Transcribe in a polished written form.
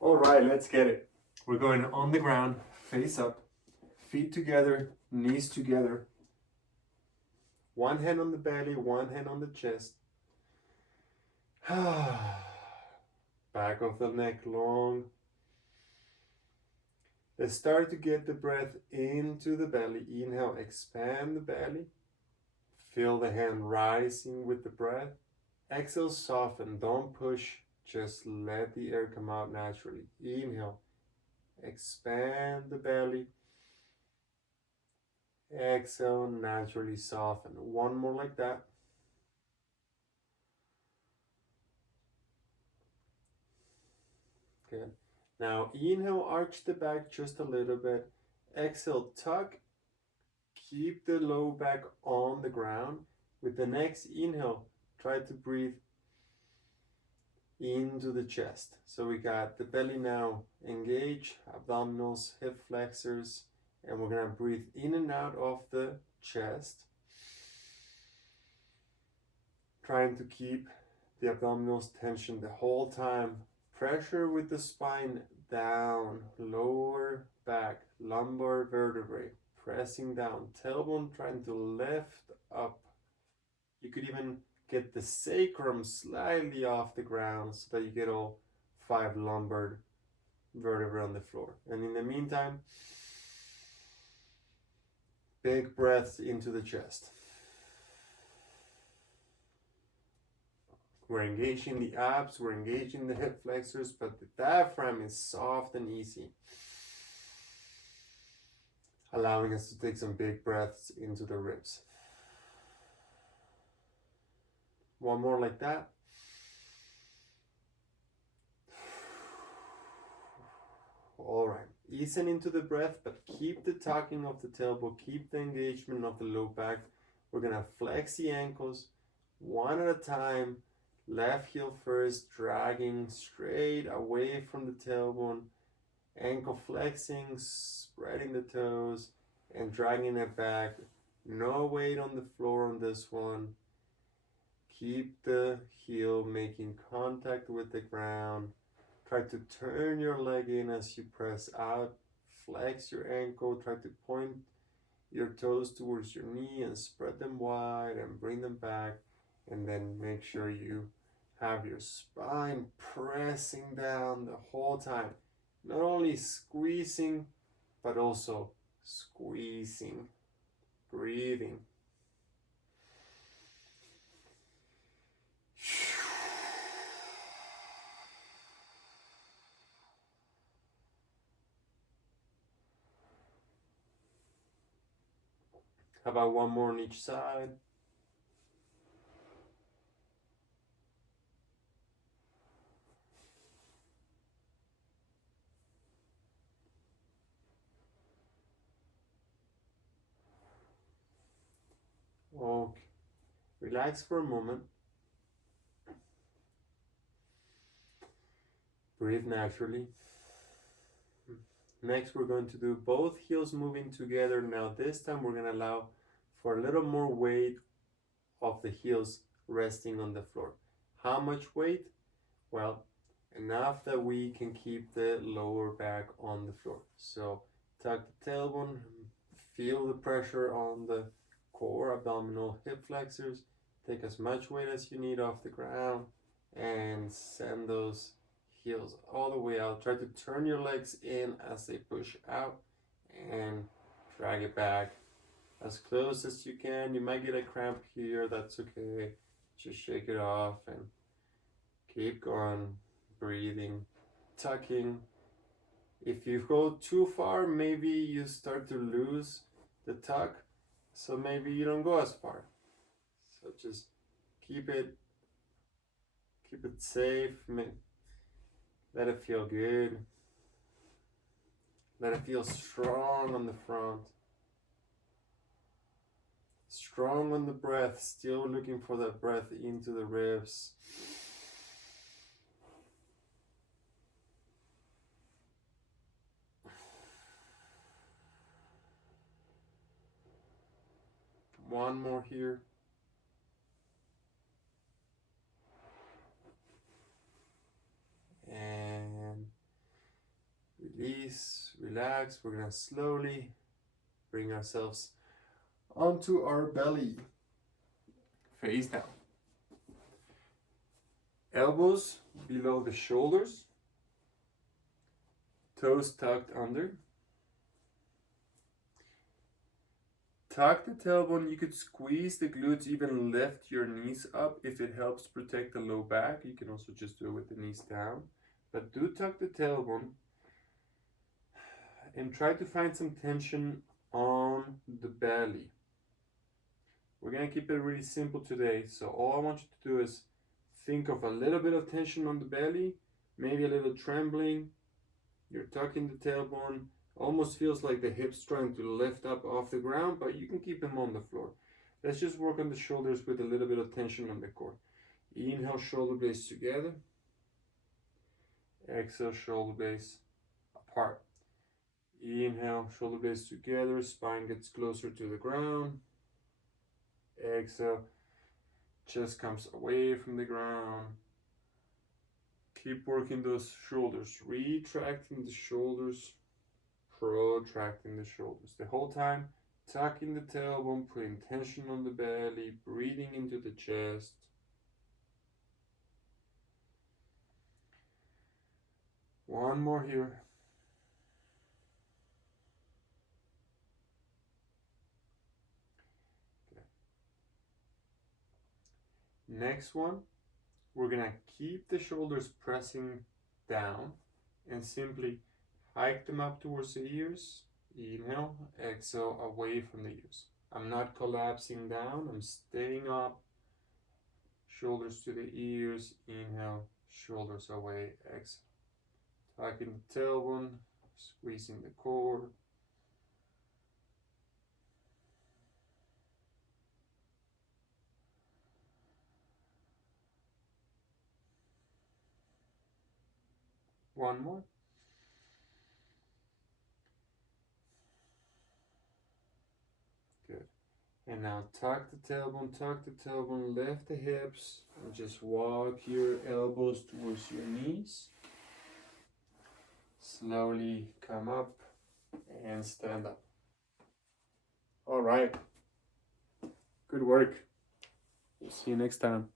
All right, let's get it. We're going on the ground, face up, feet together, knees together. One hand on the belly, one hand on the chest. Back of the neck long. Let's start to get the breath into the belly. Inhale, expand the belly. Feel the hand rising with the breath. Exhale, soften. Don't push. Just let the air come out naturally. Inhale, expand the belly. Exhale, naturally soften. One more like that. Good. Now inhale, arch the back just a little bit. Exhale, tuck. Keep the low back on the ground. With the next inhale, try to breathe into the chest. So we got the belly now engaged, abdominals, hip flexors, and we're gonna breathe in and out of the chest. Trying to keep the abdominals tension the whole time. Pressure with the spine down, lower back, lumbar vertebrae, pressing down, tailbone trying to lift up. You could even get the sacrum slightly off the ground so that you get all 5 lumbar vertebrae on the floor. And in the meantime, big breaths into the chest. We're engaging the abs, we're engaging the hip flexors, but the diaphragm is soft and easy, allowing us to take some big breaths into the ribs. One more like that. All right, easing into the breath, but keep the tucking of the tailbone, keep the engagement of the low back. We're gonna flex the ankles one at a time. Left heel first, dragging straight away from the tailbone. Ankle flexing, spreading the toes, and dragging it back. No weight on the floor on this one. Keep the heel making contact with the ground. Try to turn your leg in as you press out. Flex your ankle. Try to point your toes towards your knee and spread them wide and bring them back. And then make sure you have your spine pressing down the whole time. Not only squeezing, but also squeezing. Breathing. How about one more on each side? Okay. Relax for a moment. Breathe naturally. Next, we're going to do both heels moving together. Now, this time we're going to allow for a little more weight of the heels resting on the floor. How much weight? Well, enough that we can keep the lower back on the floor. So, tuck the tailbone, feel the pressure on the core, abdominal, hip flexors. Take as much weight as you need off the ground and send those heels all the way out. Try to turn your legs in as they push out and drag it back as close as you can. You might get a cramp here, that's okay. Just shake it off and keep going, breathing, tucking. If you go too far, maybe you start to lose the tuck, so maybe you don't go as far. So just keep it safe. Let it feel good. Let it feel strong on the front. Strong on the breath, still looking for that breath into the ribs. One more here. And Release, relax. We're gonna slowly bring ourselves onto our belly. Face down. Elbows below the shoulders. Toes tucked under. Tuck the tailbone. You could squeeze the glutes, even lift your knees up if it helps protect the low back. You can also just do it with the knees down. But do tuck the tailbone and try to find some tension on the belly. We're gonna keep it really simple today. So all I want you to do is think of a little bit of tension on the belly, maybe a little trembling. You're tucking the tailbone. Almost feels like the hips trying to lift up off the ground, but you can keep them on the floor. Let's just work on the shoulders with a little bit of tension on the core. Inhale, shoulder blades together. Exhale, shoulder blades apart. Inhale, shoulder blades together, spine gets closer to the ground. Exhale, chest comes away from the ground. Keep working those shoulders, retracting the shoulders, protracting the shoulders. The whole time, tucking the tailbone, putting tension on the belly, breathing into the chest. One more here. Okay. Next one, we're gonna keep the shoulders pressing down and simply hike them up towards the ears. Inhale, exhale, away from the ears. I'm not collapsing down, I'm staying up. Shoulders to the ears, inhale, shoulders away, exhale. Tucking the tailbone, squeezing the core. One more. Good. And now tuck the tailbone, lift the hips, and just walk your elbows towards your knees. Slowly come up and stand up. All right. Good work. We'll see you next time.